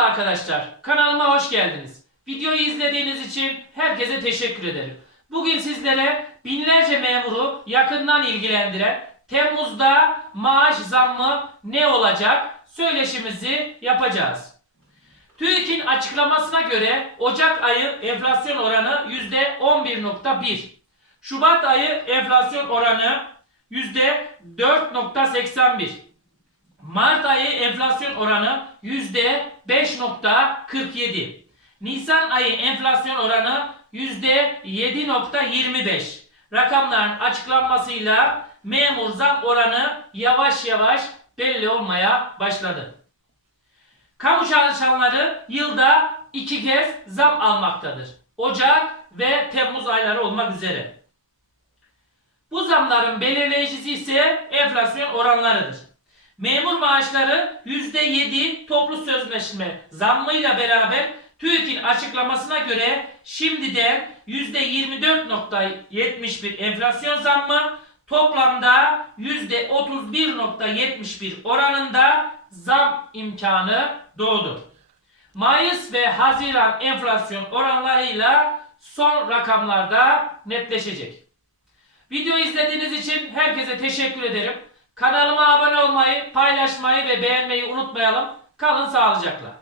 arkadaşlar, kanalıma hoş geldiniz. Videoyu izlediğiniz için herkese teşekkür ederim. Bugün sizlere binlerce memuru yakından ilgilendiren Temmuz'da maaş zammı ne olacak söyleşimizi yapacağız. TÜİK'in açıklamasına göre Ocak ayı enflasyon oranı %11.1. Şubat ayı enflasyon oranı %4.81. Mart ayı enflasyon oranı %5.47. Nisan ayı enflasyon oranı %7.25. Rakamların açıklanmasıyla memur zam oranı yavaş yavaş belli olmaya başladı. Kamu çalışanları yılda iki kez zam almaktadır. Ocak ve Temmuz ayları olmak üzere. Bu zamların belirleyicisi ise enflasyon oranlarıdır. Memur maaşları %7 toplu sözleşme zammıyla beraber TÜİK'in açıklamasına göre şimdiden %24.71 enflasyon zammı toplamda %31.71 oranında zam imkanı doğdu. Mayıs ve Haziran enflasyon oranlarıyla son rakamlarda netleşecek. Video izlediğiniz için herkese teşekkür ederim. Kanalıma abone olmayı, paylaşmayı ve beğenmeyi unutmayalım. Kalın sağlıcakla.